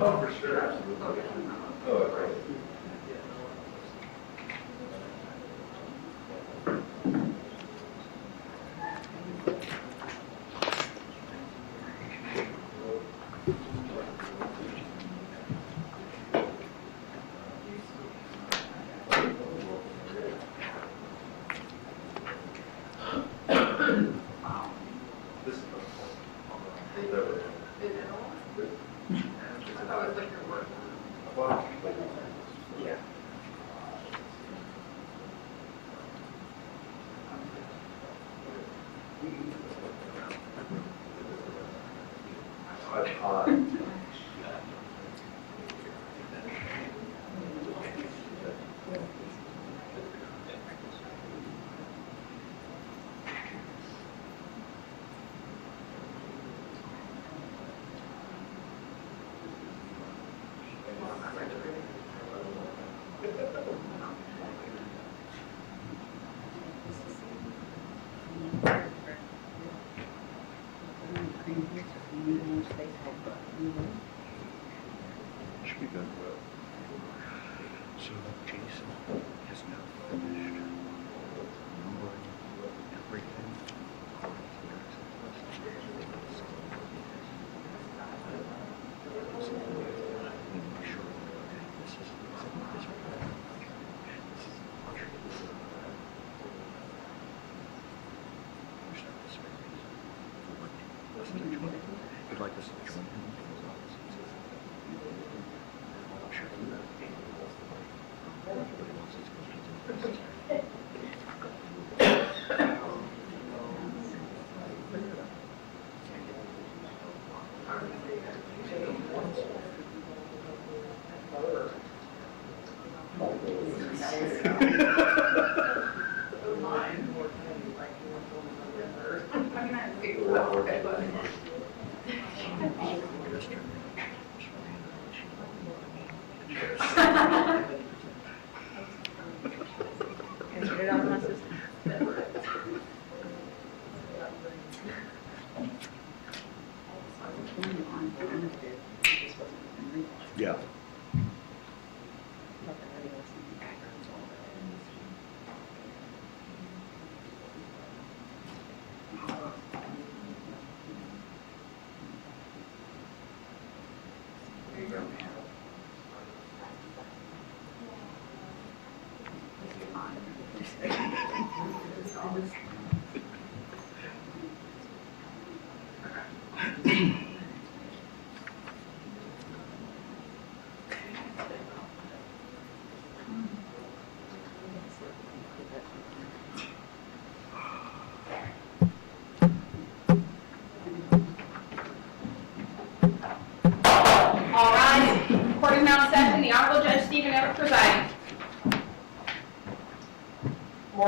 Oh, for sure, absolutely. Oh, great. Should be good. So Jason has now finished numbering everything according to their list. So we need to make sure this is this is we'd like us to join him in his office. Sure. Everybody wants these questions. Yeah.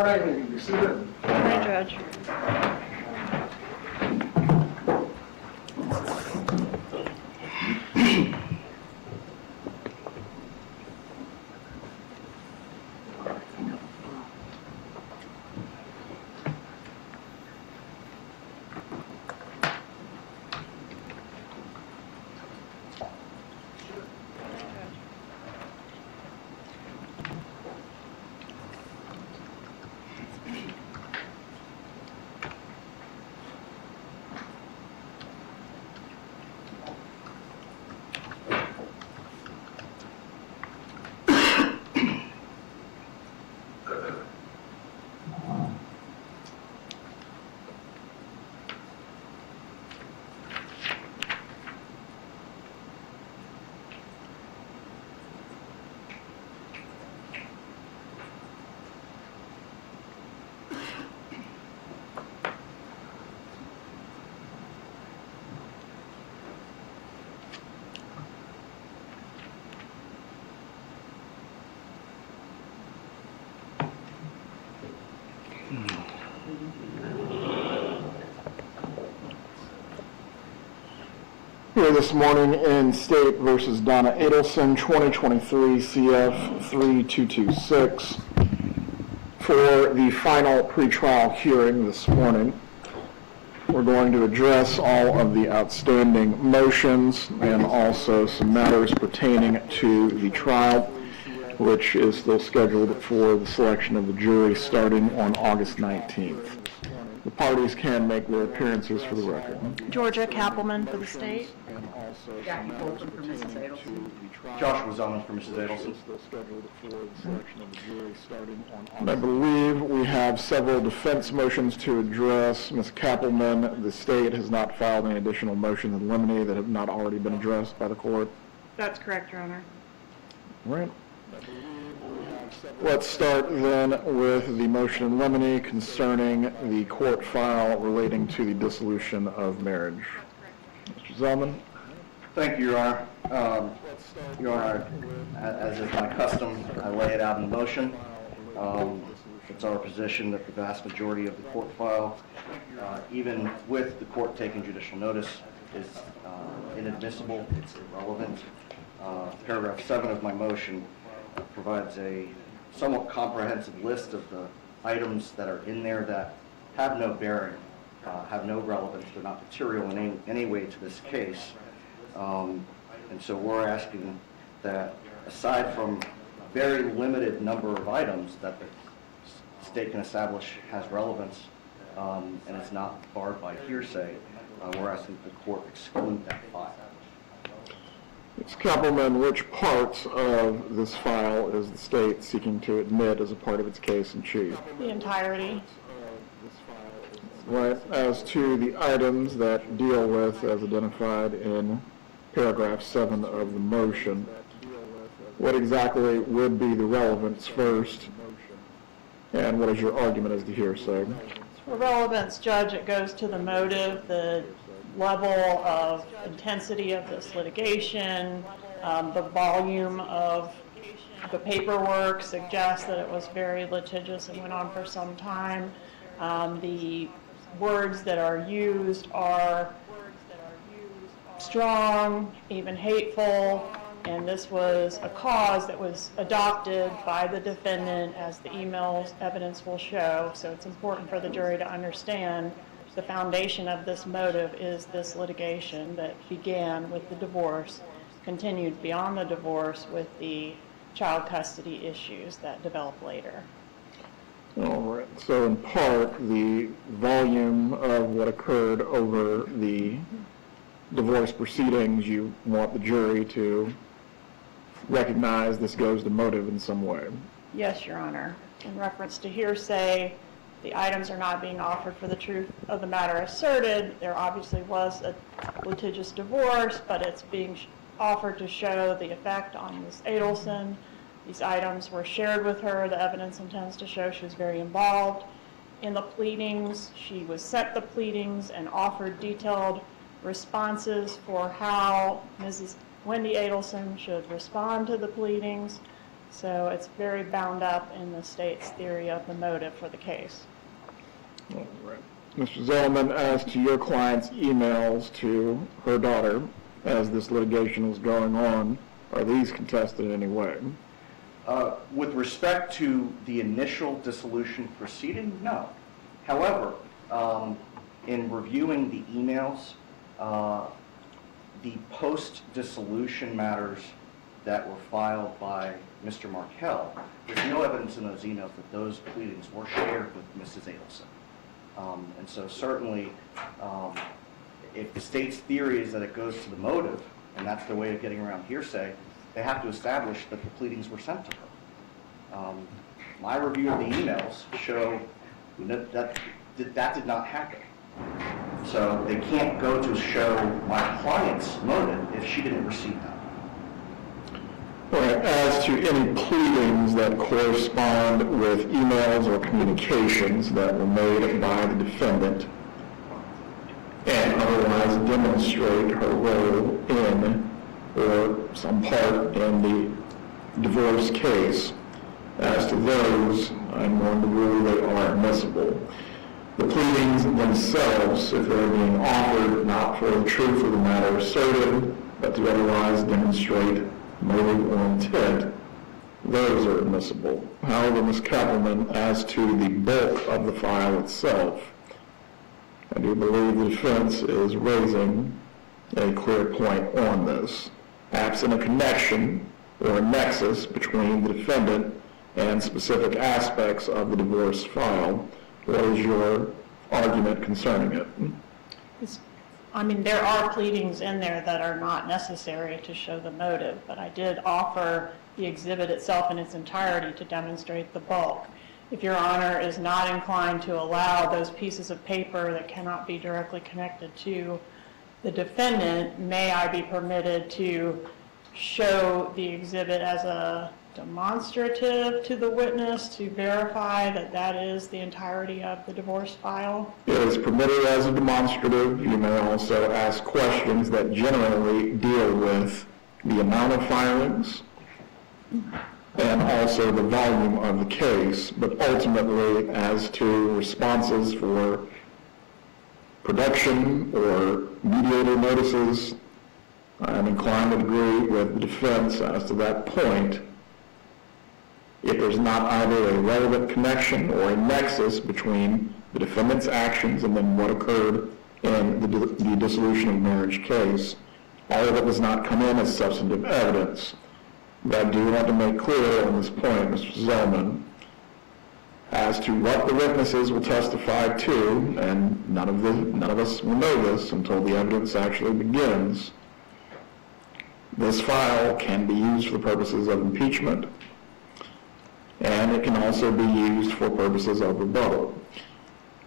morning, you can be seated. Morning, Judge. Here this morning in State versus Donna Adelson, 2023 CF 3226, for the final pretrial hearing this morning. We're going to address all of the outstanding motions and also some matters pertaining to the trial, which is still scheduled for the selection of the jury starting on August 19th. The parties can make their appearances for the record. Georgia Kappelman for the state. Jackie Bolton for Mrs. Adelson. Joshua Zellman for Mrs. Adelson. And I believe we have several defense motions to address. Ms. Kappelman, the state has not filed any additional motions in limine that have not already been addressed by the court. That's correct, Your Honor. All right. Let's start then with the motion in limine concerning the court file relating to the dissolution of marriage. Mr. Zellman. Thank you, Your Honor. Your Honor, as is my custom, I lay it out in motion. It's our position that the vast majority of the court file, even with the court taking judicial notice, is inadmissible. It's irrelevant. Paragraph 7 of my motion provides a somewhat comprehensive list of the items that are in there that have no bearing, have no relevance. They're not material in any way to this case. And so we're asking that, aside from a very limited number of items that the state can establish has relevance and it's not barred by hearsay, we're asking that the court exclude that file. Ms. Kappelman, which parts of this file is the state seeking to admit as a part of its case in chief? The entirety. Right, as to the items that deal with, as identified in paragraph 7 of the motion, what exactly would be the relevance first, and what is your argument as to hearsay? For relevance, Judge, it goes to the motive, the level of intensity of this litigation, the volume of the paperwork suggests that it was very litigious and went on for some time. The words that are used are strong, even hateful, and this was a cause that was adopted by the defendant, as the emails evidence will show. So it's important for the jury to understand the foundation of this motive is this litigation that began with the divorce, continued beyond the divorce with the child custody issues that developed later. All right, so in part, the volume of what occurred over the divorce proceedings, you want the jury to recognize this goes to motive in some way. Yes, Your Honor. In reference to hearsay, the items are not being offered for the truth of the matter asserted. There obviously was a litigious divorce, but it's being offered to show the effect on Ms. Adelson. These items were shared with her. The evidence intends to show she was very involved in the pleadings. She was sent the pleadings and offered detailed responses for how Mrs. Wendy Adelson should respond to the pleadings. So it's very bound up in the state's theory of the motive for the case. All right. Mr. Zellman, as to your client's emails to her daughter as this litigation was going on, are these contested in any way? With respect to the initial dissolution proceeding, no. However, in reviewing the emails, the post-dissolution matters that were filed by Mr. Markel, there's no evidence in those emails that those pleadings were shared with Mrs. Adelson. And so certainly, if the state's theory is that it goes to the motive, and that's their way of getting around hearsay, they have to establish that the pleadings were sent to her. My review of the emails show that did not happen. So they can't go to show my client's motive if she didn't receive that. All right. As to any pleadings that correspond with emails or communications that were made by the defendant and otherwise demonstrate her role in or some part in the divorce case, as to those, I'm going to rule they are admissible. The pleadings themselves, if they're being offered not for the truth of the matter asserted, but to otherwise demonstrate motive or intent, those are admissible. However, Ms. Kappelman, as to the bulk of the file itself, I do believe the defense is raising a clear point on this. Absent a connection or a nexus between the defendant and specific aspects of the divorce file, what is your argument concerning it? There are pleadings in there that are not necessary to show the motive, but I did offer the exhibit itself in its entirety to demonstrate the bulk. If Your Honor is not inclined to allow those pieces of paper that cannot be directly connected to the defendant, may I be permitted to show the exhibit as a demonstrative to the witness to verify that that is the entirety of the divorce file? It is permitted as a demonstrative. You may also ask questions that generally deal with the amount of filings and also the volume of the case, but ultimately as to responses for production or mediator notices, I'm inclined to agree with the defense as to that point. If there's not either a relevant connection or a nexus between the defendant's actions and then what occurred in the dissolution of marriage case, all of it does not come in as substantive evidence. But I do want to make clear on this point, Mr. Zellman, as to what the witnesses will testify to, and none of us will know this until the evidence actually begins. This file can be used for the purposes of impeachment, and it can also be used for purposes of rebuttal.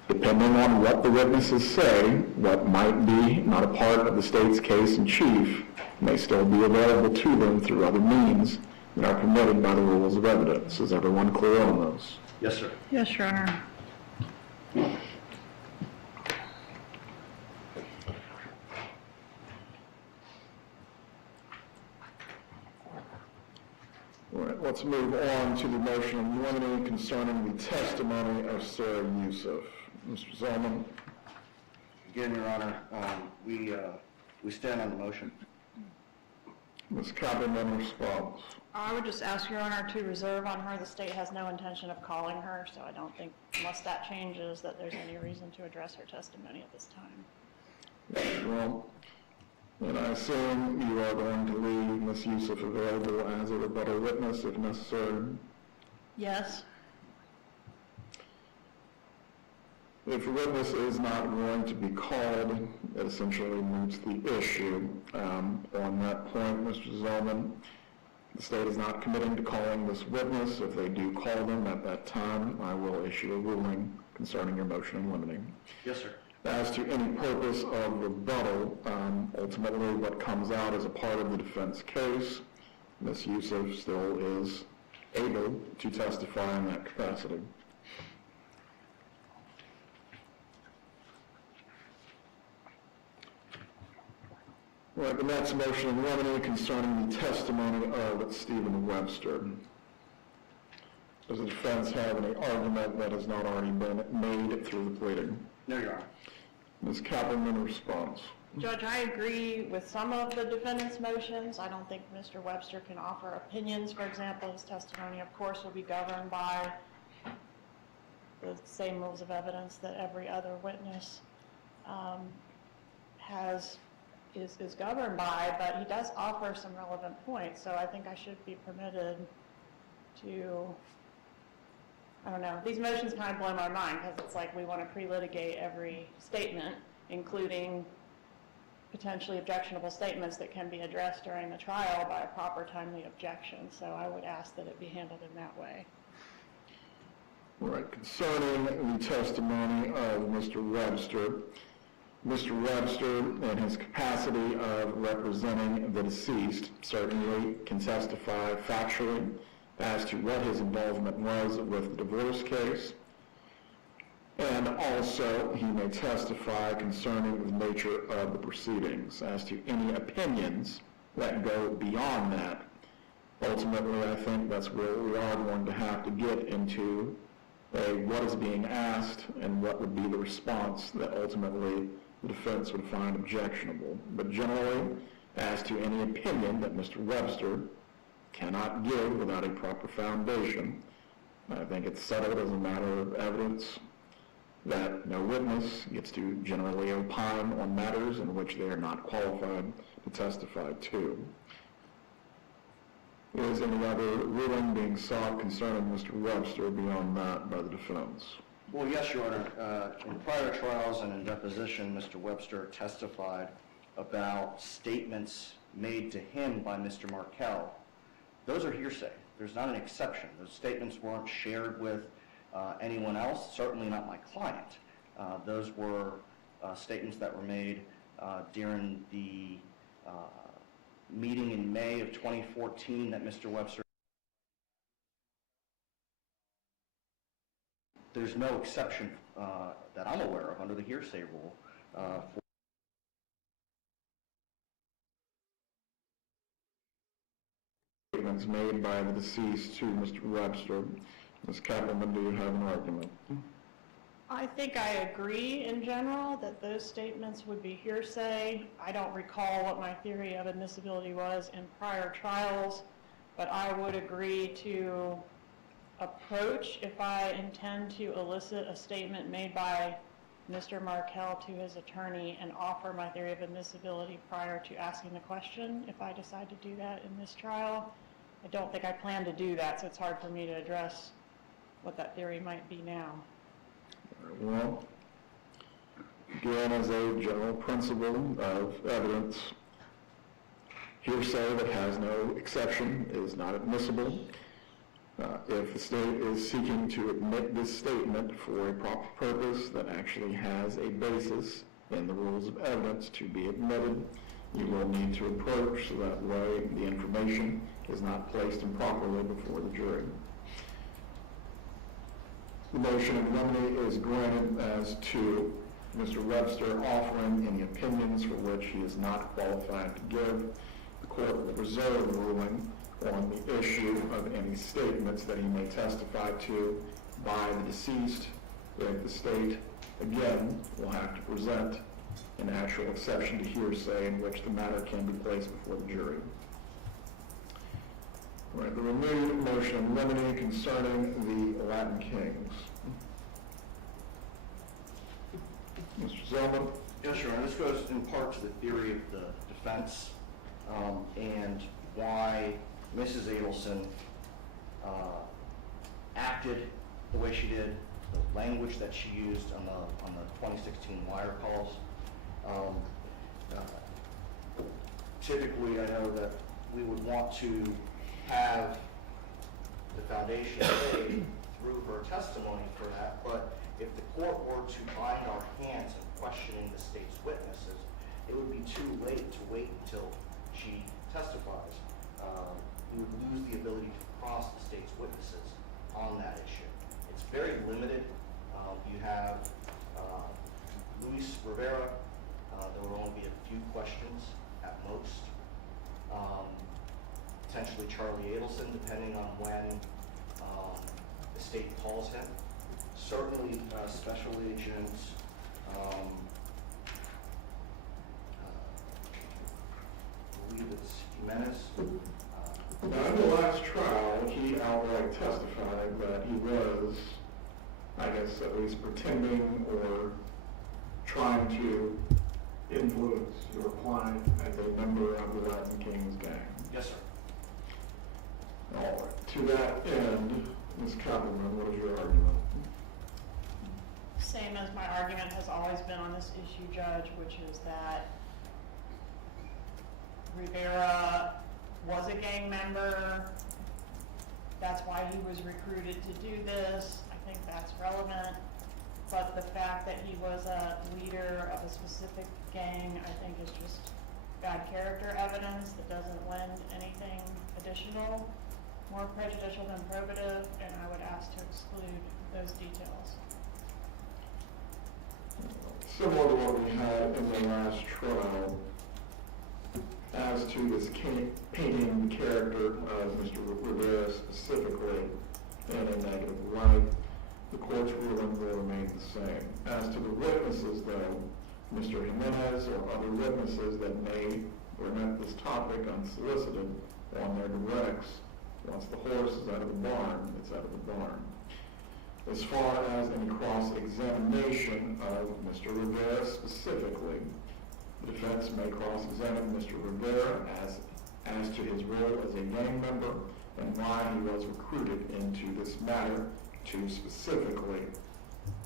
Depending on what the witnesses say, what might be not a part of the state's case in chief may still be available to them through other means that are permitted by the rules of evidence. Is everyone clear on those? Yes, sir. Yes, Your Honor. All right, let's move on to the motion of limine concerning the testimony of Sarah Youssef. Mr. Zellman. Again, Your Honor, we stand on the motion. Ms. Kappelman responds. I would just ask Your Honor to reserve on her. The state has no intention of calling her, so I don't think, unless that changes, that there's any reason to address her testimony at this time. Well, and I assume you are going to leave Ms. Youssef available as a rebuttal witness if necessary? Yes. If a witness is not going to be called, it essentially moots the issue. On that point, Mr. Zellman, the state is not committing to calling this witness. If they do call them at that time, I will issue a ruling concerning your motion in limine. Yes, sir. As to any purpose of rebuttal, ultimately what comes out as a part of the defense case, Ms. Youssef still is able to testify in that capacity. All right, the next motion in limine concerning the testimony of Stephen Webster. Does the defense have any argument that has not already been made through the pleading? No, Your Honor. Ms. Kappelman, response. Judge, I agree with some of the defendant's motions. I don't think Mr. Webster can offer opinions. For example, his testimony, of course, will be governed by the same rules of evidence that every other witness is governed by, but he does offer some relevant points, so I think I should be permitted to, I don't know, these motions kind of blow my mind, because it's like we want to pre-litigate every statement, including potentially objectionable statements that can be addressed during the trial by a proper timely objection, so I would ask that it be handled in that way. All right, concerning the testimony of Mr. Webster in his capacity of representing the deceased certainly can testify factually as to what his involvement was with the divorce case, and also he may testify concerning the nature of the proceedings as to any opinions that go beyond that. Ultimately, I think that's where we are going to have to get into what is being asked and what would be the response that ultimately the defense would find objectionable. But generally, as to any opinion that Mr. Webster cannot give without a proper foundation, I think it's settled as a matter of evidence that no witness gets to generally opine on matters in which they are not qualified to testify to. Is any other ruling being sought concerning Mr. Webster beyond that by the defense? Well, yes, Your Honor. In prior trials and in deposition, Mr. Webster testified about statements made to him by Mr. Markel. Those are hearsay. There's not an exception. Those statements weren't shared with anyone else, certainly not my client. Those were statements that were made during the meeting in May of 2014 that Mr. Webster. There's no exception that I'm aware of under the hearsay rule for statements made by the deceased to Mr. Webster. Ms. Kappelman, do you have an argument? I think I agree in general that those statements would be hearsay. I don't recall what my theory of admissibility was in prior trials, but I would agree to approach if I intend to elicit a statement made by Mr. Markel to his attorney and offer my theory of admissibility prior to asking the question if I decide to do that in this trial. I don't think I plan to do that, so it's hard for me to address what that theory might be now. Well, again, as a general principle of evidence, hearsay that has no exception is not admissible. If the state is seeking to admit this statement for a proper purpose that actually has a basis in the rules of evidence to be admitted, you will need to approach so that way the information is not placed improperly before the jury. The motion in limine is granted as to Mr. Webster offering any opinions for which he is not qualified to give. The court will reserve the ruling on the issue of any statements that he may testify to by the deceased. If the state, again, will have to present an actual exception to hearsay in which the matter can be placed before the jury. All right, the renewed motion in limine concerning the Latin Kings. Mr. Zellman? Yes, Your Honor. This goes in part to the theory of the defense and why Mrs. Adelson acted the way she did, the language that she used on the 2016 wire calls. Typically, I know that we would want to have the foundation laid through her testimony for that, but if the court were to bind our hands in questioning the state's witnesses, it would be too late to wait until she testifies. We would lose the ability to cross the state's witnesses on that issue. It's very limited. You have Luis Rivera. There will only be a few questions at most. Potentially Charlie Adelson, depending on when state calls him. Certainly, Special Agent I believe it's Jimenez. Now, in the last trial, he outright testified that he was, I guess, at least pretending or trying to influence your client as a member of the Latin Kings gang. Yes, sir. All right. To that end, Ms. Copperman, what is your argument? Same as my argument has always been on this issue, Judge, which is that Rivera was a gang member. That's why he was recruited to do this. I think that's relevant. But the fact that he was a leader of a specific gang, I think is just bad character evidence that doesn't lend anything additional, more prejudicial than probative, and I would ask to exclude those details. Similar to what we had in the last trial, as to this painting the character of Mr. Rivera specifically in a negative light, the court's ruling will remain the same. As to the witnesses, though, Mr. Jimenez or other witnesses that may present this topic unsolicited on their directs, once the horse is out of the barn, it's out of the barn. As far as any cross-examination of Mr. Rivera specifically, the defense may cross-examine Mr. Rivera as to his role as a gang member and why he was recruited into this matter to specifically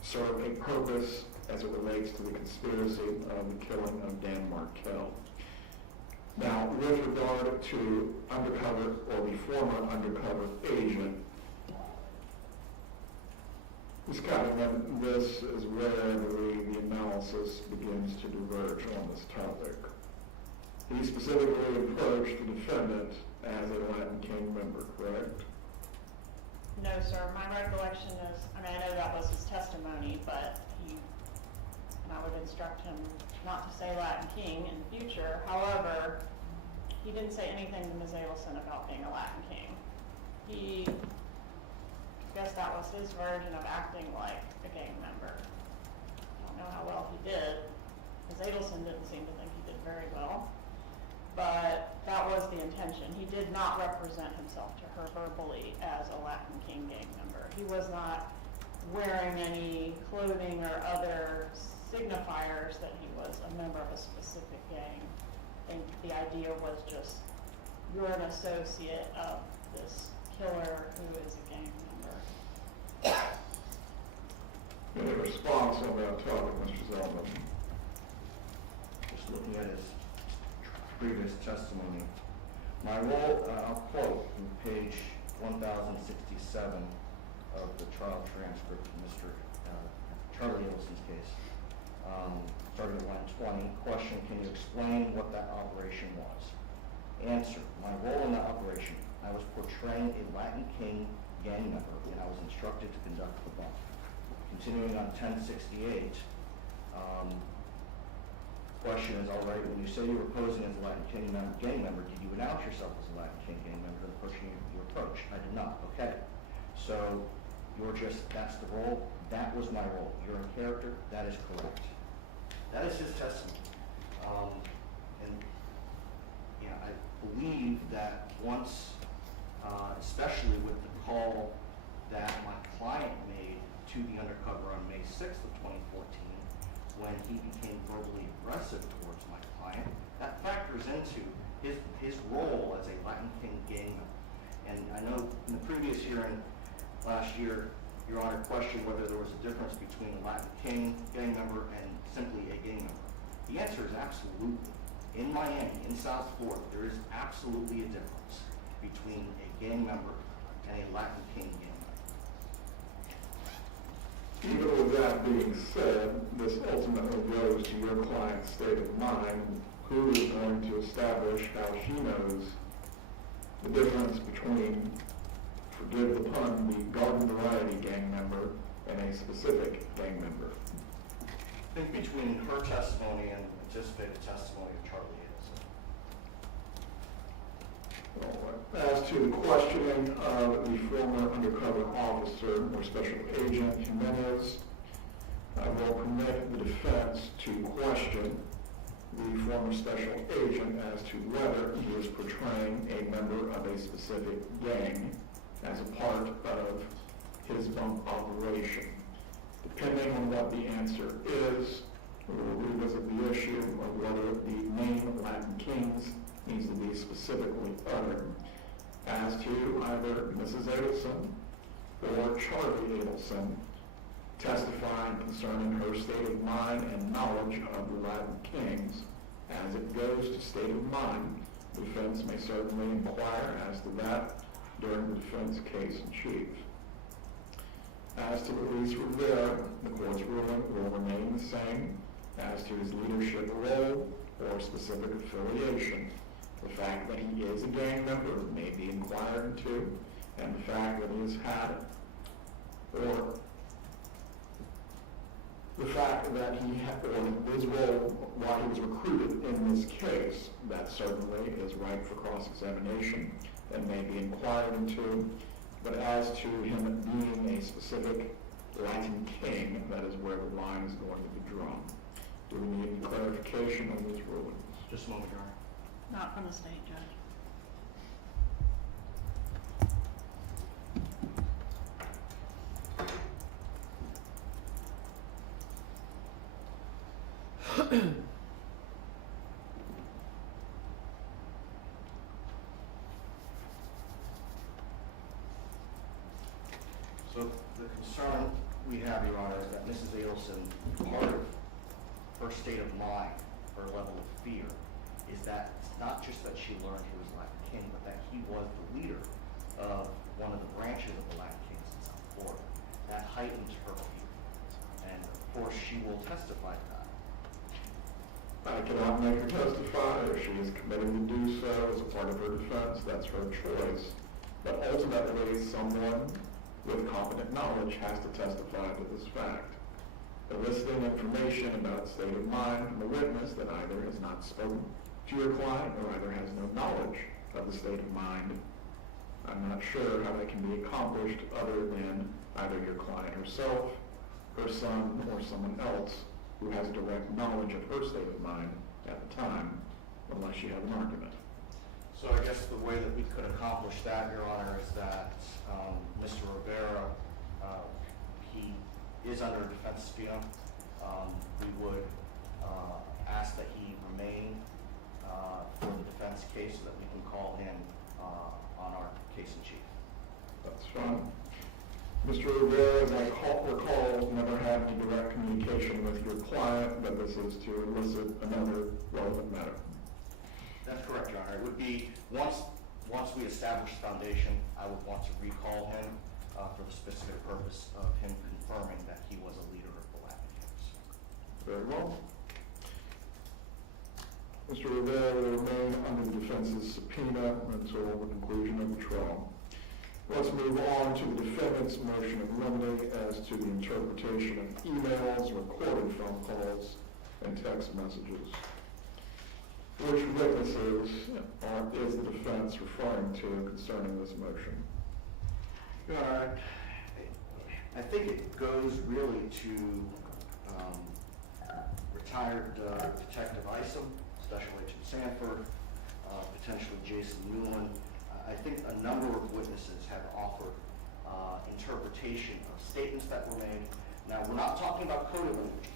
serve a purpose as it relates to the conspiracy of the killing of Dan Markel. Now, with regard to undercover or the former undercover agent, Ms. Cottingham, this is where the analysis begins to diverge on this topic. He specifically approached the defendant as a Latin King member, correct? No, sir. My recollection is, I mean, I know that was his testimony, but and I would instruct him not to say Latin King in the future. However, he didn't say anything to Ms. Adelson about being a Latin King. I guess that was his version of acting like a gang member. I don't know how well he did. Ms. Adelson didn't seem to think he did very well. But that was the intention. He did not represent himself to her verbally as a Latin King gang member. He was not wearing any clothing or other signifiers that he was a member of a specific gang. I think the idea was just, you're an associate of this killer who is a gang member. Any response on that topic, Mr. Zellman? Just looking at his previous testimony. My role, I'll quote from page 1067 of the trial transcript of Mr. Charlie Adelson's case. Starting at line 20, question, can you explain what that operation was? Answer, my role in that operation, I was portraying a Latin King gang member and I was instructed to conduct the bomb. Continuing on 1068, question is, all right, when you say you were posing as a Latin King gang member, did you announce yourself as a Latin King gang member to the person you approached? I did not. Okay. So you're just, that's the role. That was my role. You're a character. That is correct. That is his testimony. And yeah, I believe that once, especially with the call that my client made to the undercover on May 6th of 2014, when he became verbally aggressive towards my client, that factors into his role as a Latin King gang member. And I know in the previous hearing last year, Your Honor questioned whether there was a difference between a Latin King gang member and simply a gang member. The answer is absolutely. In Miami, in South Florida, there is absolutely a difference between a gang member and a Latin King gang member. Even with that being said, this ultimately goes to your client's state of mind, who is going to establish how she knows the difference between, forgive the pun, the garden variety gang member and a specific gang member. I think between her testimony and anticipated testimony of Charlie Adelson. As to the questioning of the former undercover officer or special agent Jimenez, I will permit the defense to question the former special agent as to whether he was portraying a member of a specific gang as a part of his bump operation. Depending on what the answer is, we will revisit the issue of whether the name Latin Kings needs to be specifically uttered as to either Mrs. Adelson or Charlie Adelson testifying concerning her state of mind and knowledge of the Latin Kings. As it goes to state of mind, the defense may certainly inquire as to that during the defense case in chief. As to Luis Rivera, the court's ruling will remain the same as to his leadership role or specific affiliation. The fact that he is a gang member may be inquired into, and the fact that he has had, or the fact that he had, or his role while he was recruited in this case, that certainly is ripe for cross-examination and may be inquired into. But as to him being a specific Latin king, that is where the line is going to be drawn. Do we need any clarification on these rulings? Just a moment, Your Honor. Not from the state judge. So the concern we have, Your Honor, is that Mrs. Adelson, part of her state of mind, her level of fear, is that it's not just that she learned he was Latin King, but that he was the leader of one of the branches of the Latin Kings in South Florida. That heightened her fear. And of course, she will testify to that. I cannot make her testify. If she is committed to do so as a part of her defense, that's her choice. But ultimately, someone with competent knowledge has to testify to this fact. Eliciting information about state of mind from a witness that either has not spoken to your client or either has no knowledge of the state of mind, I'm not sure how that can be accomplished other than either your client herself, her son, or someone else who has direct knowledge of her state of mind at the time, unless you have an argument. So I guess the way that we could accomplish that, Your Honor, is that Mr. Rivera, he is under a defense subpoena. We would ask that he remain for the defense case so that we can call him on our case in chief. That's fine. Mr. Rivera, as I recall, never had any direct communication with your client, but this is to elicit another relevant matter. That's correct, Your Honor. It would be, once we establish the foundation, I would want to recall him for the specific purpose of him confirming that he was a leader of the Latin Kings. Very well. Mr. Rivera will remain under the defense's subpoena until the conclusion of the trial. Let's move on to the defendant's motion of limine as to the interpretation of emails, recorded phone calls, and text messages. Which witnesses is the defense referring to concerning this motion? Your Honor, I think it goes really to retired Detective Isom, Special Agent Sanford, potentially Jason Newland. I think a number of witnesses have offered interpretation of statements that were made. Now, we're not talking about coded language.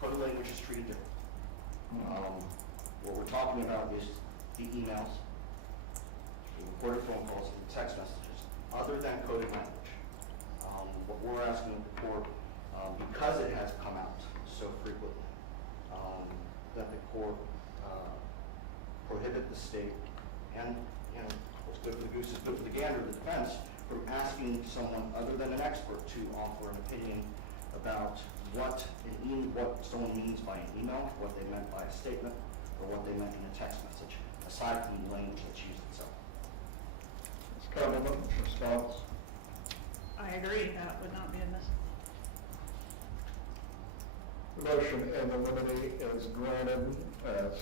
Coded language is treated different. What we're talking about is the emails, the recorded phone calls, and text messages, other than coded language. What we're asking the court, because it has come out so frequently, that the court prohibit the state and, you know, what's good for the goose is good for the gander, the defense, from asking someone other than an expert to offer an opinion about what someone means by an email, what they meant by a statement, or what they meant in a text message, aside from the language that's used itself. Ms. Covenant, response? I agree, that would not be admissible. The motion in the limine is granted as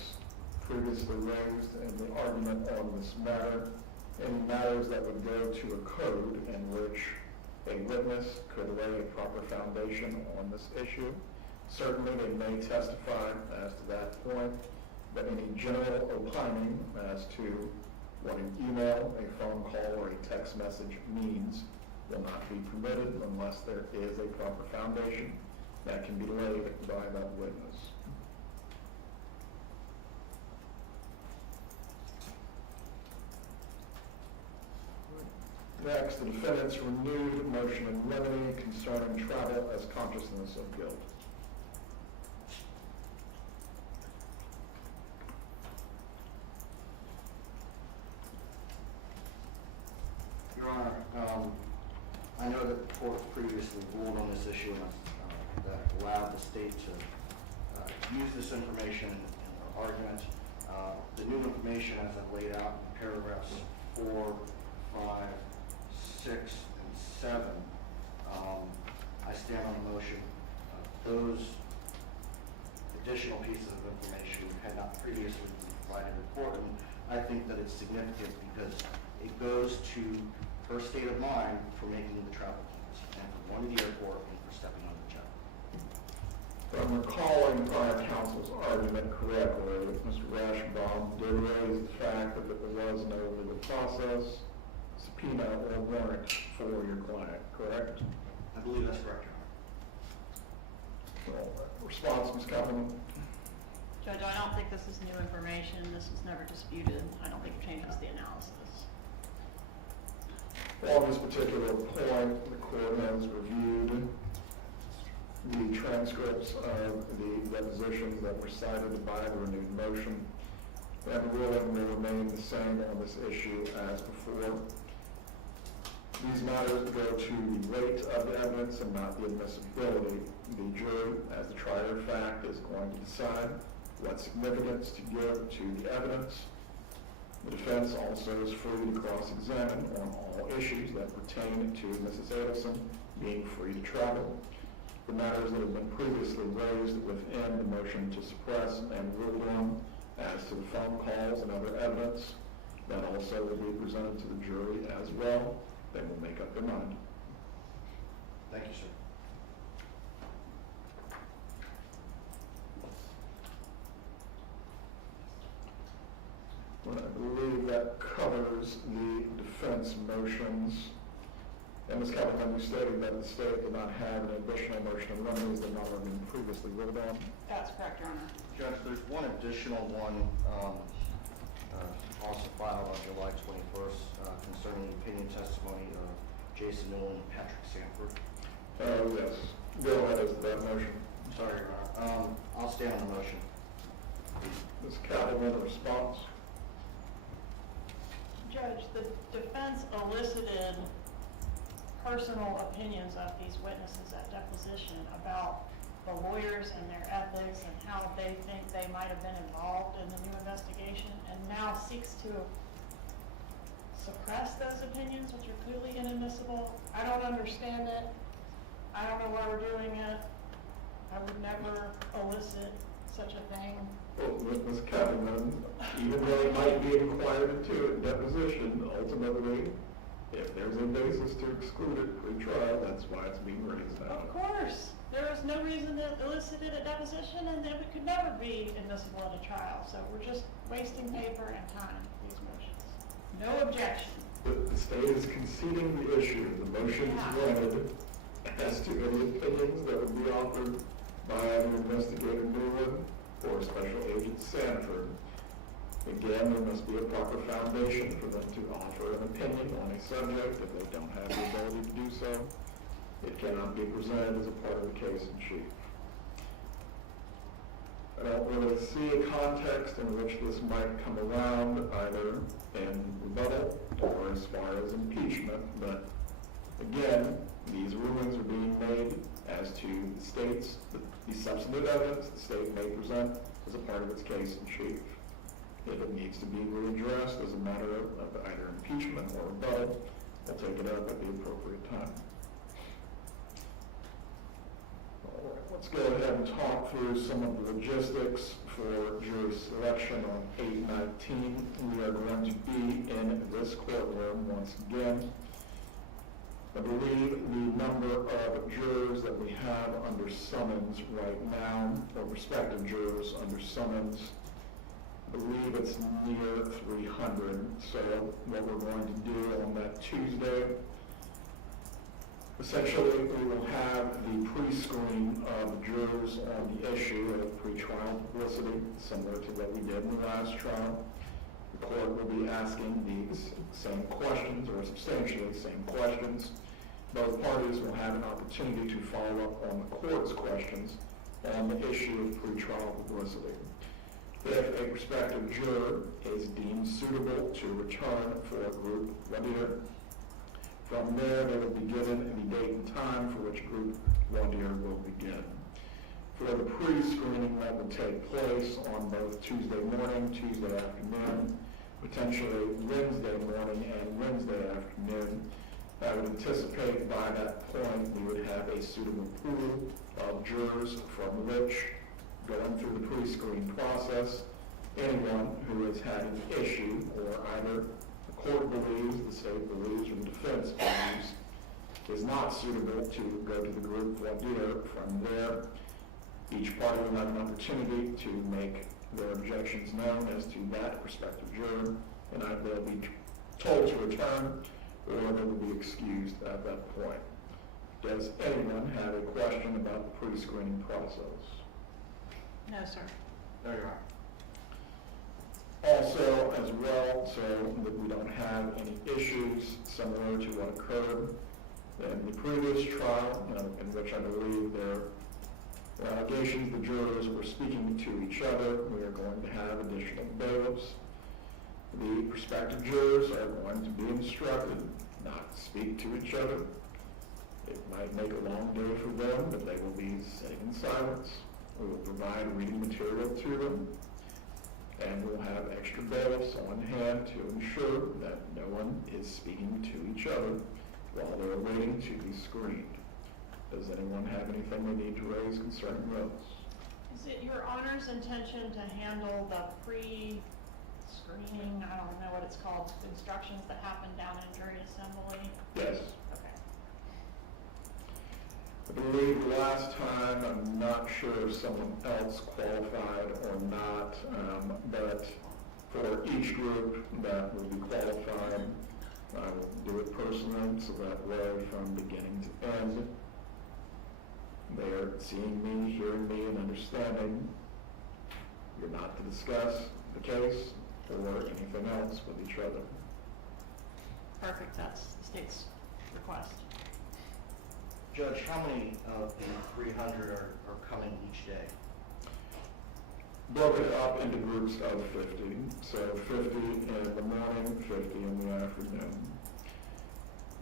previously raised in the argument on this matter. any matters that would go to a code in which a witness could lay a proper foundation on this issue. Certainly, they may testify as to that point, but any general opining as to what an email, a phone call, or a text message means will not be permitted unless there is a proper foundation that can be laid by that witness. Next, the defendant's renewed motion in limine concerning travel as consciousness of guilt. Your Honor, I know that the court previously ruled on this issue that allowed the state to use this information in their argument. The new information as I've laid out in paragraphs 4, 5, 6, and 7, I stand on the motion. Those additional pieces of information had not previously been provided to the court, and I think that it's significant because it goes to her state of mind for making the travel plans, and for going to the airport and for stepping on the jet. If I'm recalling prior counsel's argument correctly, Mr. Rashbaum did raise the fact that there was no legal process, subpoena, or warrant for your client, correct? I believe that's correct, Your Honor. Well, response, Ms. Kaufman? Judge, I don't think this is new information. This was never disputed. I don't think it changes the analysis. On this particular point, the court has reviewed the transcripts of the depositions that were cited by the renewed motion, and the ruling will remain the same on this issue as before. These matters go to the weight of the evidence and not the admissibility. The jury, as the trier of fact, is going to decide what significance to give to the evidence. The defense also is free to cross-examine on all issues that pertain to Mrs. Adelson being free to travel. The matters that have been previously raised within the motion to suppress and ruled on as to the phone calls and other evidence, that also will be presented to the jury as well. They will make up their mind. Thank you, sir. Well, I believe that covers the defense motions. And Ms. Kaufman, you stated that the state did not have an additional motion of remedies that not have been previously ruled on. That's correct, Your Honor. Judge, there's one additional one also filed on July 21st concerning the opinion testimony of Jason Newell and Patrick Sanford. Yes. Go ahead as to that motion. Sorry, Your Honor. I'll stand on the motion. Ms. Kaufman, a response? Judge, the defense elicited personal opinions of these witnesses at deposition about the lawyers and their ethics and how they think they might have been involved in the new investigation, and now seeks to suppress those opinions, which are clearly inadmissible. I don't understand it. I don't know why we're doing it. I would never elicit such a thing. Well, Ms. Kaufman, even though it might be inquired into at deposition, ultimately, if there's a basis to exclude it pre-trial, that's why it's being raised now. Of course. There is no reason to elicit it at deposition, and it could never be admissible at a trial. So we're just wasting paper and time, these motions. No objection. The state is conceding the issue. The motion is granted as to any opinions that would be offered by either Investigator Newland or Special Agent Sanford. Again, there must be a proper foundation for them to offer an opinion on a subject. If they don't have the ability to do so, it cannot be presented as a part of the case in chief. I don't really see a context in which this might come around either in rebuttal or as far as impeachment, but again, these rulings are being made as to the state's, the substantive evidence the state may present as a part of its case in chief. If it needs to be readdressed as a matter of either impeachment or rebuttal, we'll take it up at the appropriate time. All Let's go ahead and talk through some of the logistics for jury selection on 8/19. We are going to be in this courtroom once again. I believe the number of jurors that we have under summons right now, or prospective jurors under summons, I believe it's near 300. So what we're going to do on that Tuesday, essentially we will have the pre-screen of jurors on the issue of pretrial publicity, similar to what we did in the last trial. The court will be asking these same questions, or substantially the same questions. Both parties will have an opportunity to follow up on the court's questions on the issue of pretrial publicity. If a prospective juror is deemed suitable to return for a group voir dire, from there they will be given the date and time for which group voir dire will begin. For the pre-screening that will take place on both Tuesday morning, Tuesday afternoon, potentially Wednesday morning and Wednesday afternoon, I would anticipate by that point we would have a suitable pool of jurors from which, going through the pre-screening process, anyone who has had an issue, or either the court believes, the state believes, or the defense believes, is not suitable to go to the group voir dire. From there, each party will have an opportunity to make their objections known as to that prospective juror, and either they'll be told to return or they will be excused at that point. Does anyone have a question about the pre-screening process? No, sir. There you are. Also, as well, so that we don't have any issues similar to what occurred in the previous trial, in which I believe there were allegations the jurors were speaking to each other. We are going to have additional bailiffs. The prospective jurors are going to be instructed not to speak to each other. It might make a long day for them, but they will be sitting in silence. We will provide reading material to them, and we'll have extra bailiffs on hand to ensure that no one is speaking to each other while they're waiting to be screened. Does anyone have anything they need to raise concerning those? Is it your Honor's intention to handle the pre-screening, I don't know what it's called, instructions that happen down in jury assembly? Yes. Okay. I believe last time, I'm not sure if someone else qualified or not, but for each group that will be qualified, I will do it personally, so that way from beginning to end, they're seeing me, hearing me, and understanding you're not to discuss the case or anything else with each other. Perfect, that's the state's request. Judge, how many of the 300 are coming each day? Broken up into groups of 50. So 50 in the morning, 50 in the afternoon.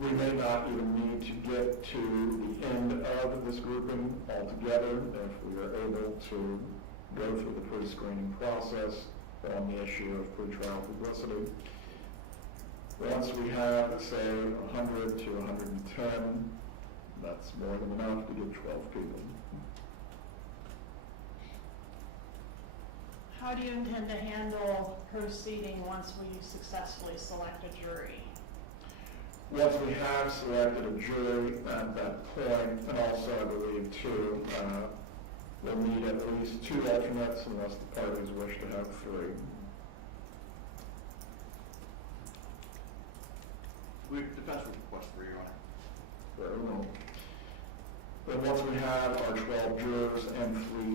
We may not even need to get to the end of this grouping altogether if we are able to go through the pre-screening process on the issue of pretrial publicity. Once we have, say, 100 to 110, that's more than enough to get 12 people. How do you intend to handle proceeding once we successfully select a jury? Once we have selected a jury at that point, and also I believe too, we'll need at least 2 alternates unless the parties wish to have 3. We defense would request 3, Your Honor. Very well. Then once we have our 12 jurors and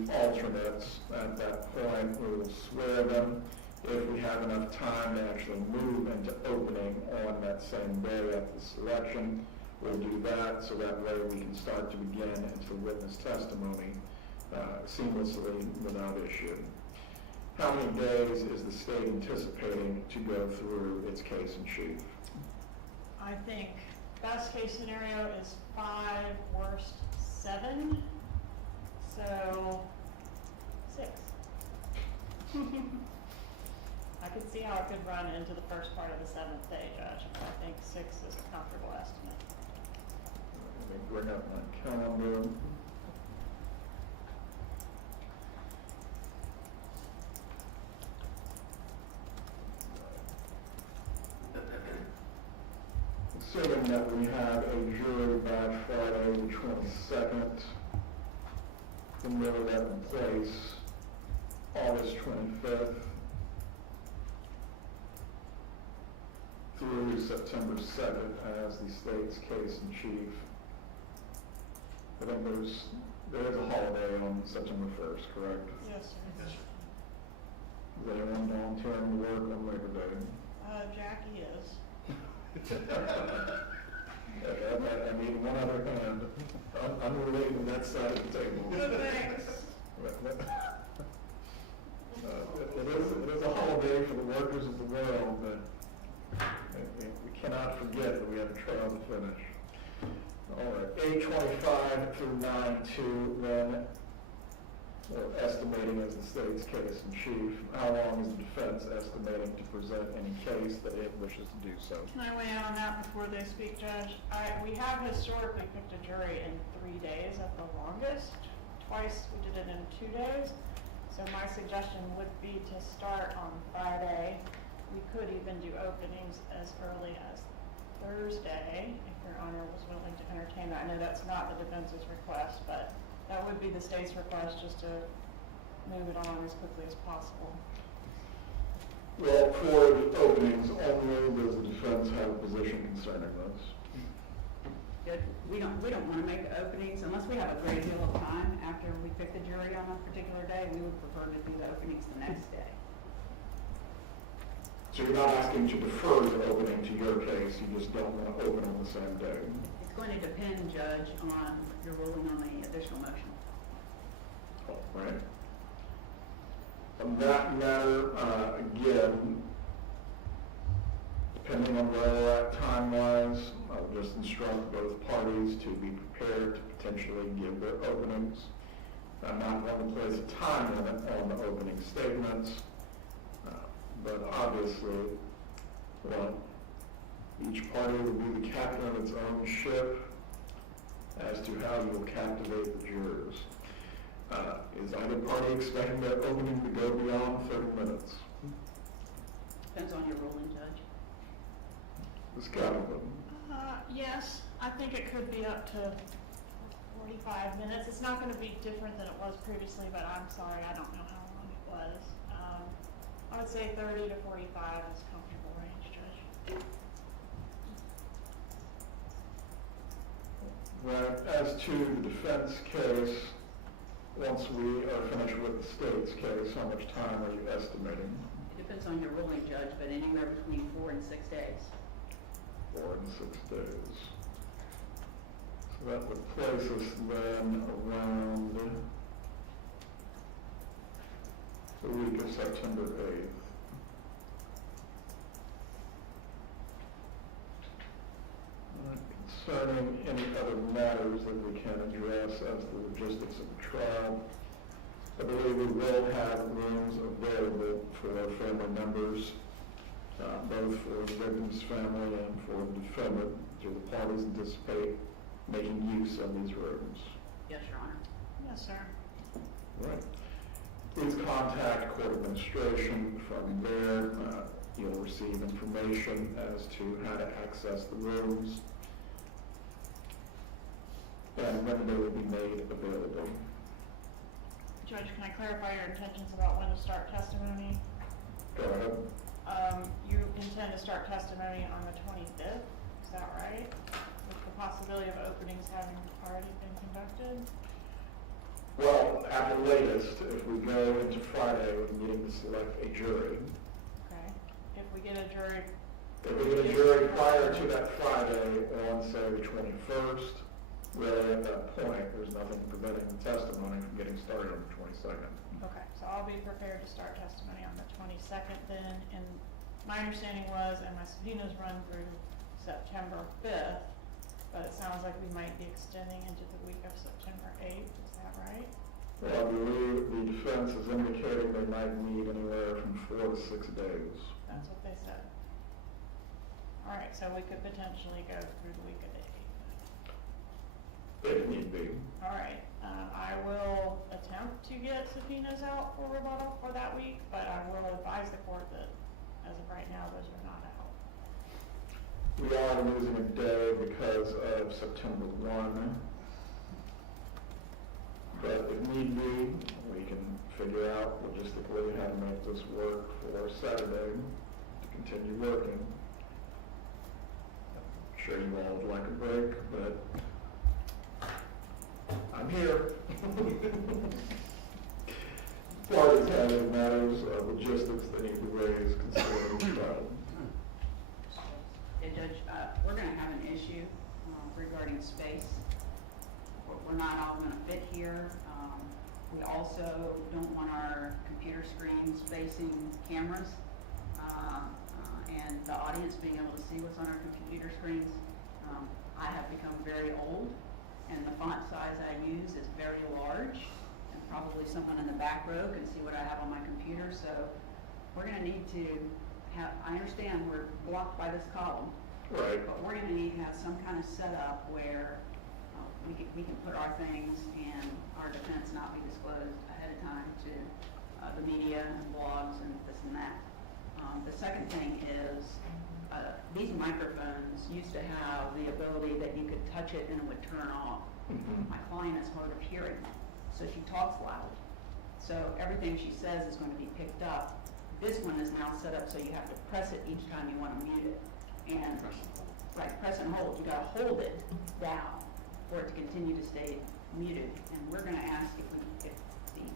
3 alternates, at that point we will swear them. If we have enough time to actually move into opening on that same day at the selection, we'll do that, so that way we can start to begin into witness testimony seamlessly without issue. How many days is the state anticipating to go through its case in chief? I think best case scenario is 5, worst 7, so 6. I could see how it could run into the first part of the 7th day, Judge. I think 6 is a comfortable estimate. Let me bring up my calendar. stating that we have a jury by Friday the 22nd. We know that in place August 25th through September 7th as the state's case in chief. I think there is a holiday on September 1st, correct? Yes, sir. Yes, sir. Is anyone volunteering to work on Labor Day? Jackie is. I need one other hand, unrelated to that side of the table. Thanks. It is a holiday for the workers of the world, but we cannot forget that we have a trial to finish. All right, 8:25 through 9:02, then we're estimating as the state's case in chief. How long is the defense estimating to present any case that it wishes to do so? Can I weigh in on that before they speak, Judge? We have historically picked a jury in 3 days at the longest. Twice we did it in 2 days. So my suggestion would be to start on Friday. We could even do openings as early as Thursday, if Your Honor was willing to entertain that. I know that's not the defense's request, but that would be the state's request, just to move it on as quickly as possible. Well, for the openings only, does the defense have a position concerning this? Good. We don't want to make the openings unless we have a great deal of time after we pick the jury on a particular day. We would prefer to do the openings the next day. So you're not asking to defer the opening to your case, you just don't want to open on the same day? It's going to depend, Judge, on your ruling on the additional motion. All right. On that matter, again, depending on where we're at time-wise, I'll just instruct both parties to be prepared to potentially give their openings. I'm not going to place a time limit on the opening statements, but obviously, each party will be the captain of its own ship as to how you will captivate the jurors. Is either party expecting their opening to go beyond 30 minutes? Depends on your ruling, Judge. Ms. Calvin? Yes, I think it could be up to 45 minutes. It's not going to be different than it was previously, but I'm sorry, I don't know how long it was. I would say 30 to 45 is comfortable range, Judge. Right, as to the defense case, once we are finished with the state's case, how much time are you estimating? It depends on your ruling, Judge, but anywhere between 4 and 6 days. 4 and 6 days. So that would place us then around the week of September 8th. Concerning any other matters that we can address as the logistics of the trial, I believe we will have rooms available for our family members, both for the victim's family and for the defendant. Do the parties anticipate making use of these rooms? Yes, Your Honor. Yes, sir. Right. Please contact court administration. From there, you'll receive information as to how to access the rooms and when they will be made available. Judge, can I clarify your intentions about when to start testimony? Go ahead. You intend to start testimony on the 25th, is that right? With the possibility of openings having already been conducted? Well, at the latest, if we go into Friday with needing to select a jury, Okay. If we get a jury, if we get a jury prior to that Friday on, say, the 21st, really at that point, there's nothing preventing the testimony from getting started on the 22nd. okay, so I'll be prepared to start testimony on the 22nd then, and my understanding was, and my subpoenas run through September 5th, but it sounds like we might be extending into the week of September 8th, is that right? Well, I believe the defense is indicating they might need anywhere from 4 to 6 days. That's what they said. All right, so we could potentially go through the week of the 8th. If need be. All right, I will attempt to get subpoenas out for rebuttal for that week, but I will advise the court that as of right now, those are not out. We are losing a day because of September 1. But if need be, we can figure out logistically how to make this work for Saturday to continue working. I'm sure you all would like a break, but I'm here. Parties have matters of logistics they need to raise considering travel. Yeah, Judge, we're gonna have an issue regarding space. We're not all gonna fit here. We also don't want our computer screens facing cameras, and the audience being able to see what's on our computer screens. I have become very old, and the font size I use is very large, and probably someone in the back row can see what I have on my computer, so we're gonna need to have, I understand we're blocked by this column, Right. but we're gonna need to have some kind of setup where we can put our things and our defense not be disclosed ahead of time to the media and blogs and this and that. The second thing is, these microphones used to have the ability that you could touch it and it would turn off. Mhm. My client is hard of hearing, so she talks loud. So everything she says is going to be picked up. This one is now set up so you have to press it each time you want to mute it. And, right, press and hold. You got to hold it down for it to continue to stay muted. And we're going to ask if the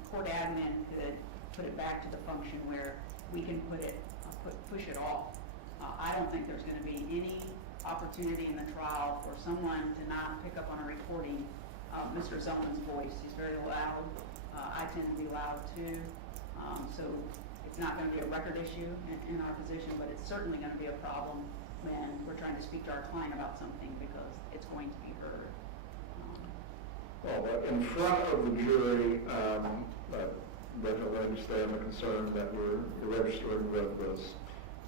court admin could put it back to the function where we can push it off. I don't think there's going to be any opportunity in the trial for someone to not pick up on a recording Mr. Zellman's voice. He's very loud. I tend to be loud too. So it's not going to be a record issue in our position, but it's certainly going to be a problem when we're trying to speak to our client about something because it's going to be heard. Well, in front of the jury, definitely understand the concern that we're registering with this.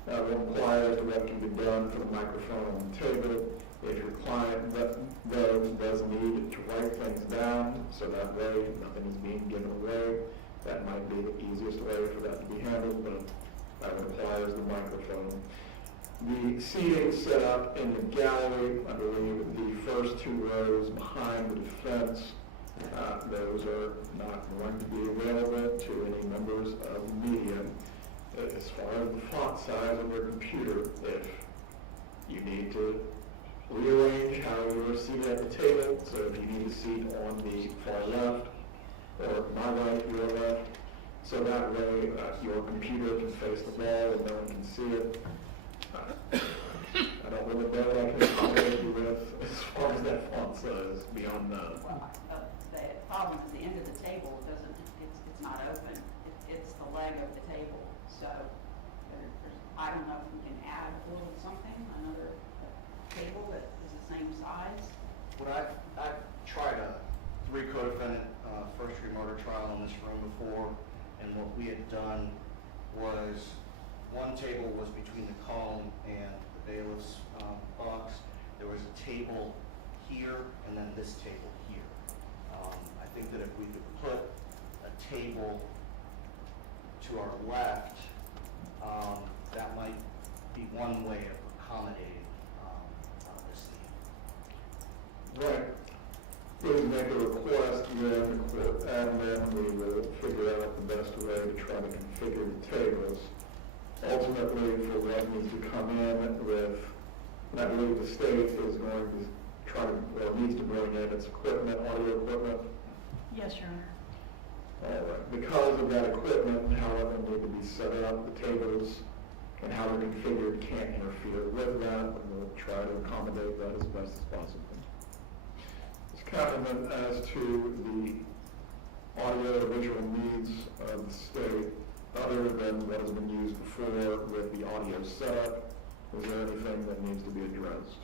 It implies what can be done for the microphone on the table. If your client does need to write things down, so that way nothing is being given away, that might be the easiest way for that to be handled, but that requires the microphone. The seating set up in the gallery, I believe the first two rows behind the defense, those are not going to be available to any members of the media. As far as the font size of your computer, if you need to rearrange how you're seated at the table, so if you need a seat on the far left, or my right, your left, so that way your computer can face the ball and no one can see it. I don't really know what I can accommodate you with as far as that font size beyond that. Well, the problem is the end of the table it's not open. It's the leg of the table. So I don't know if we can add a little something, another table that is the same size. What I've tried a 3 co-defendant first-degree murder trial in this room before, and what we had done was one table was between the column and the bailiff's box. There was a table here and then this table here. I think that if we could put a table to our left, that might be one way of accommodating this theme. Right. Please make a request, then the court admin, we will figure out the best way to try to configure the tables. Ultimately, for what needs to come in with, and I believe the state is going to try to, or needs to bring in its equipment, audio equipment. Yes, Your Honor. All right. Because of that equipment and how it will need to be set up, the tables and how they're configured can't interfere with that, and we'll try to accommodate that as best as possible. This comment as to the audio visual needs of the state, other than what has been used before with the audio setup, is there anything that needs to be addressed?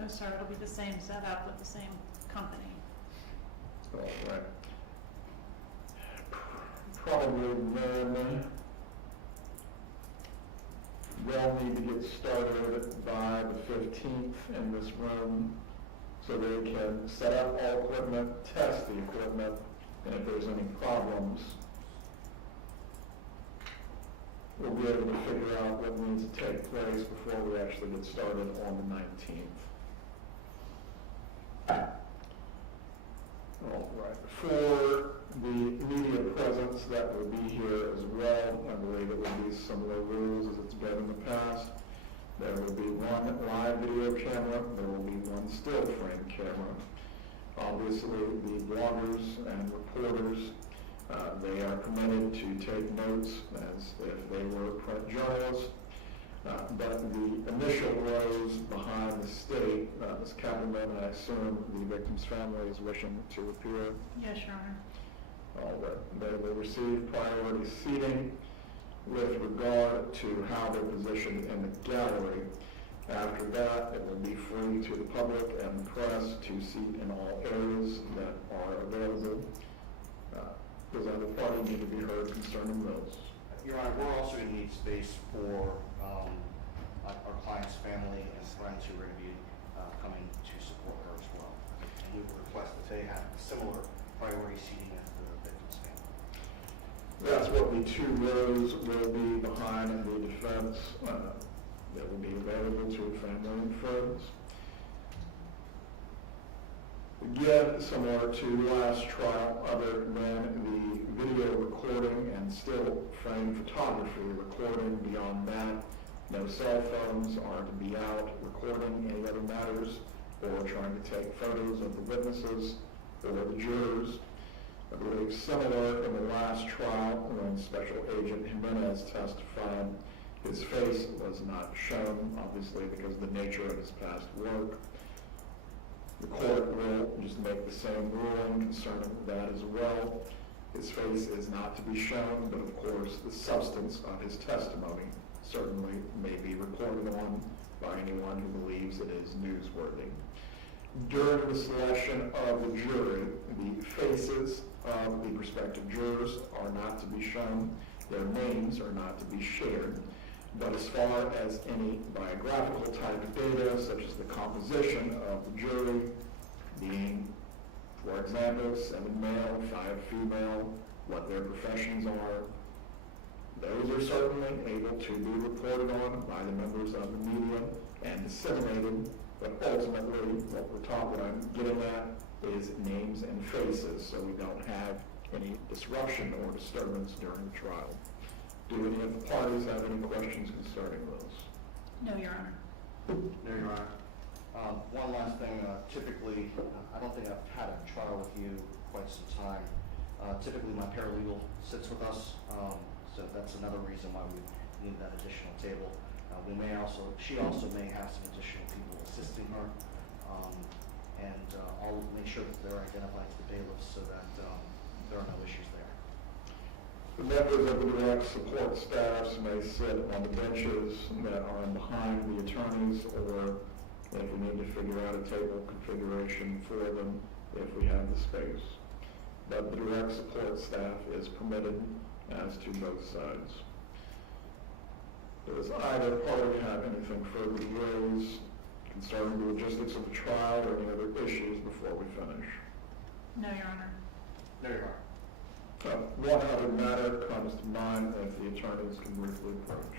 No, sir, it'll be the same setup with the same company. All right. Probably then they'll need to get started by the 15th in this room so they can set up all equipment, test the equipment, and if there's any problems, we'll be able to figure out what needs to take place before we actually get started on the 19th. All right. For the media presence that will be here as well, I believe it will be similar rules as it's been in the past. There will be one live video camera, there will be one still frame camera. Obviously, the bloggers and reporters, they are permitted to take notes as if they were print journalists. But the initial rows behind the state, Ms. Kappelman, I assume the victim's family is wishing to appear. Yes, Your Honor. All right. They will receive priority seating with regard to how they're positioned in the gallery. After that, it will be free to the public and the press to seat in all areas that are available. Does either party need to be heard concerning those? Your Honor, we're also going to need space for our client's family and friends who are going to be coming to support her as well. And we would request that they have similar priority seating as the victim's family. That's what the 2 rows will be behind the defense that will be available to family and friends. Again, similar to last trial, other than the video recording and still frame photography recording, beyond that, no cell phones are to be out recording any other matters or trying to take photos of the witnesses or the jurors. I believe similar in the last trial when Special Agent Jimenez testified, his face was not shown, obviously because of the nature of his past work. The court will just make the same ruling concerning that as well. His face is not to be shown, but of course the substance of his testimony certainly may be reported on by anyone who believes it is newsworthy. During the selection of the jury, the faces of the prospective jurors are not to be shown. Their names are not to be shared. But as far as any biographical type data, such as the composition of the jury, being, for example, 7 male, 5 female, what their professions are, those are certainly able to be reported on by the members of the media and disseminated. But ultimately, what I'm getting at is names and faces, so we don't have any disruption or disturbance during the trial. Do any of the parties have any questions concerning those? No, Your Honor. No, Your Honor. One last thing, typically, I don't think I've had a trial with you quite some time. Typically, my paralegal sits with us, so that's another reason why we need that additional table. She also may have some additional people assisting her, and I'll make sure that they're identified to the bailiffs so that there are no issues there. The members of the direct support staffs may sit on the benches that are behind the attorneys, or if we need to figure out a table configuration for them, if we have the space. But the direct support staff is permitted as to both sides. Does either party have anything further to raise concerning the logistics of the trial or any other issues before we finish? No, Your Honor. No, Your Honor. One other matter comes to mind if the attorneys can briefly approach.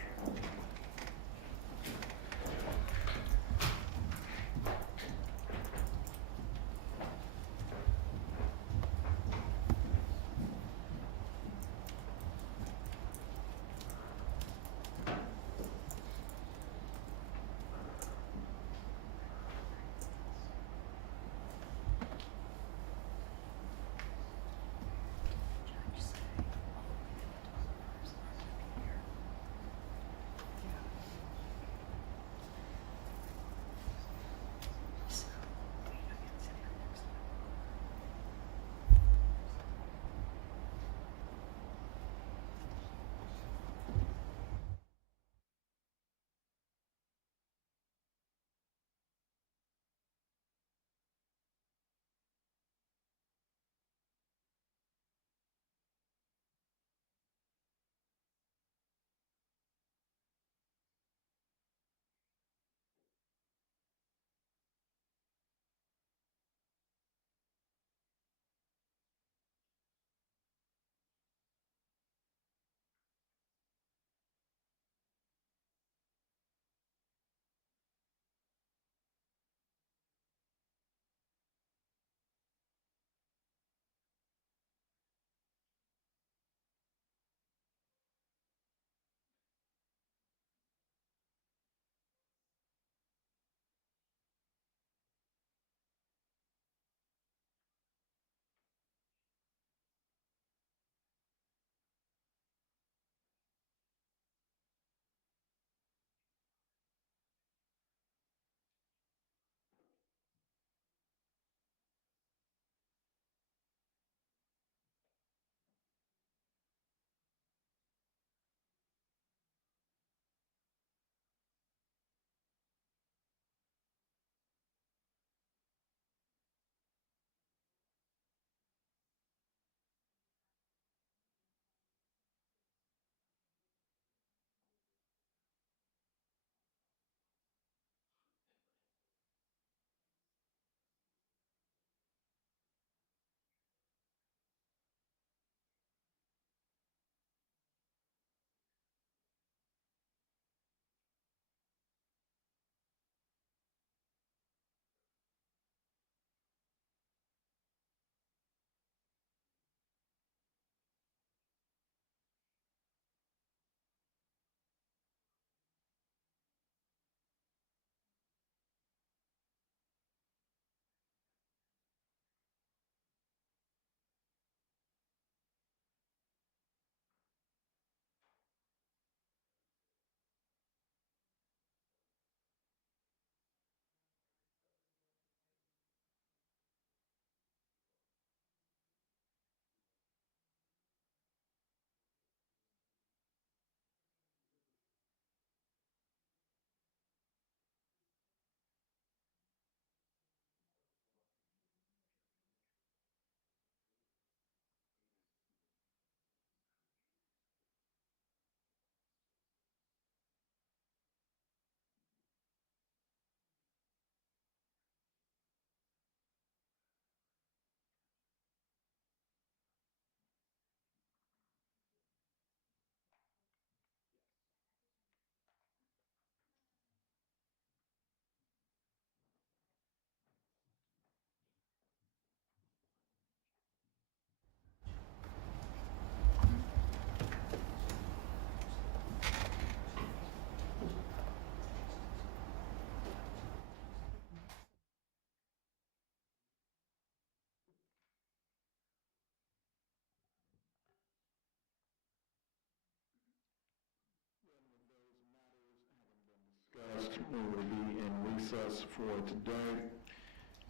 court. We will be in recess for today.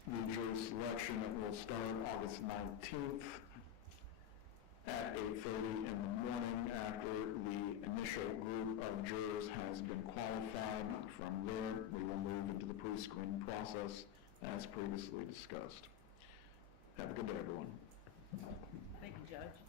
The jury selection will start August 19th at 8:30 in the morning after the initial group of jurors has been qualified. From there, we will move into the pre-screening process as previously discussed. Have a good day, everyone. Thank you, Judge.